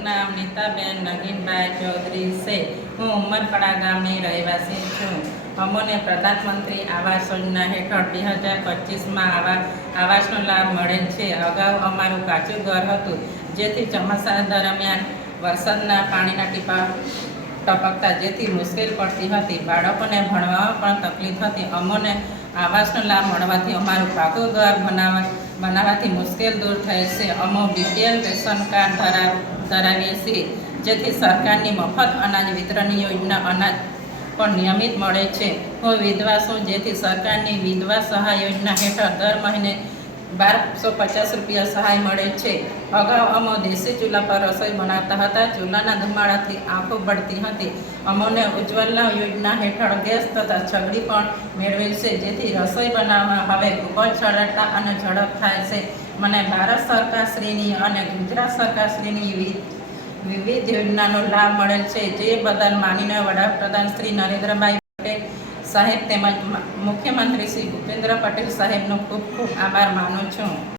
મારું નામ નીતાબેન નગીનભાઈ ચૌધરી છે. હું ઉમરપાડા ગામની રહેવાસી છું. અમોને પ્રધાનમંત્રી આવાસ યોજના હેઠળ 2025માં આવાસનો લાભ મળેલ છે. અગાઉ અમારું કાચું ઘર હતું, જેથી ચોમાસા દરમિયાન વરસાદના પાણીના ટીપા ટપકતા જેથી મુશ્કેલ પડતી હતી. બાળકોને ભણવામાં પણ તકલીફ હતી. અમોને આવાસનો લાભ મળવાથી અમારું પાકું ઘર બનાવવાથી મુશ્કેલ દૂર થઈ છે. અમો BPL રેશન કાર્ડ ધરાવીએ છીએ, જેથી સરકારની મફત અનાજ વિતરણની યોજના અનાજ પણ નિયમિત મળે છે. હું વિધવા છું, જેથી સરકારની વિધવા સહાય યોજના હેઠળ દર મહિને 1250 રૂપિયા સહાય મળે છે. અગાઉ અમો દેશી ચૂલા પર રસોઈ બનાવતા હતા. ચૂલાના ધુમાડાથી આંખો બળતી હતી. અમોને ઉજ્જવલા યોજના હેઠળ ગેસ તથા છગડી પણ મેળવેલ છે, જેથી રસોઈ બનાવવામાં હવે ખૂબ જ સરળતા અને ઝડપ થાય છે. મને ભારત સરકારશ્રીની અને ગુજરાત સરકારશ્રીની વિવિધ યોજનાનો લાભ મળેલ છે, જે બદલ માનનીય વડાપ્રધાન શ્રી નરેન્દ્રભાઈ પટેલ સાહેબ તેમજ મુખ્યમંત્રી શ્રી ભૂપેન્દ્ર પટેલ સાહેબનો ખૂબ ખૂબ આભાર માનું છું.